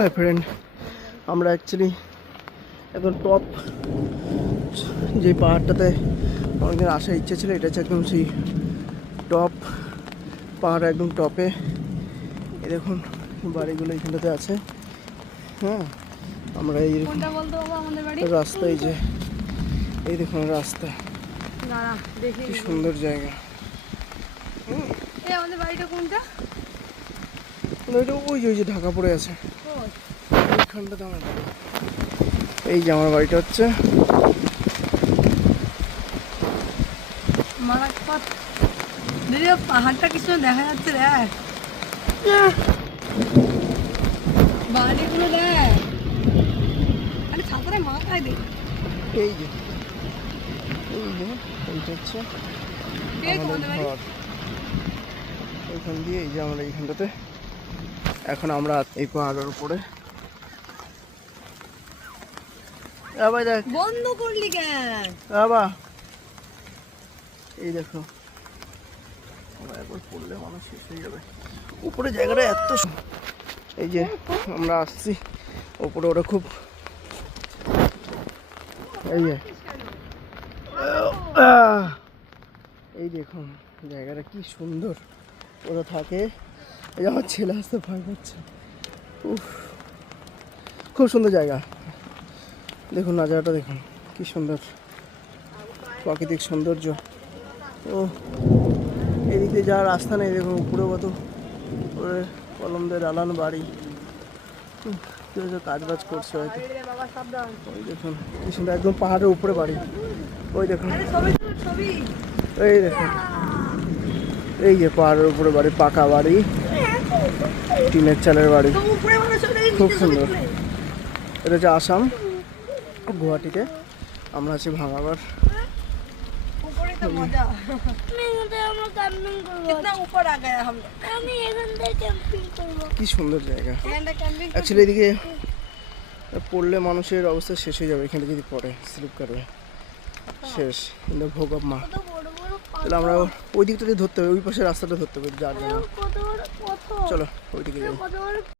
Hi friend, আমরা actually একদম top যে পাহাড়টাতে অনেকদিন আসার ইচ্ছে ছিল, এটা হচ্ছে একদম সেই টপ পাহাড়, একদম টপে। এই দেখুন বাড়িগুলো এখানটাতে আছে। হ্যাঁ, আমরা এই রাস্তা, এই যে এই দেখুন রাস্তা, কি সুন্দর জায়গা। আমাদের বাড়িটা কোনটা? ওই যে ঢাকা পড়ে আছে এইখানটাতে আমার বাড়ি। এই যে আমার বাড়িটা হচ্ছে পাহাড়টা কিছু দেখা যাচ্ছে দেখ, বাড়িগুলো দেখ, আরে ছাতারে মাথায় দেখ। এই যে এইটা হচ্ছে আমাদের ঘর। এইখান দিয়ে এই যে আমরা এইখানটাতে এখন আমরা এই পাহাড়ের উপরে। দেখ বন্ধ করলি কেন? এই দেখো, একবার পড়লে মানুষ শেষ হয়ে যাবে। উপরে জায়গাটা এত এই যে আমরা আসছি উপরে, ওটা খুব এই যে এই দেখুন জায়গাটা কি সুন্দর। ওরা থাকে, এই যে আমার ছেলে আসতে ভয় পাচ্ছে। খুব সুন্দর জায়গা, দেখুন নাজারাটা দেখুন কি সুন্দর প্রাকৃতিক সৌন্দর্য। ও এদিক দিয়ে যাওয়ার রাস্তা নেই, দেখুন উপরে কত কলম দিয়ে দালান বাড়ি, কেউ কাজ বাজ করছে হয়তো। ওই দেখুন কি সুন্দর, একদম পাহাড়ের উপরে বাড়ি। ওই দেখুন, এই দেখুন এই যে পাহাড়ের উপরে বাড়ি, পাকা বাড়ি, টিনের চালের বাড়ি, খুব সুন্দর। এটা হচ্ছে আসাম, গুয়াহাটিতে। আমরা আছি ভাঙাবার। কি সুন্দর জায়গা। অ্যাকচুয়ালি এদিকে পড়লে মানুষের অবস্থা শেষ হয়ে যাবে, এখানে যদি পড়ে স্লিপ করবে শেষ, কিন্তু ভোগ মা। তাহলে আমরা ওই দিকটা দিয়ে ধরতে হবে, ওই পাশে রাস্তাটা ধরতে হবে যার জন্য। চলো ওই দিকে যাই।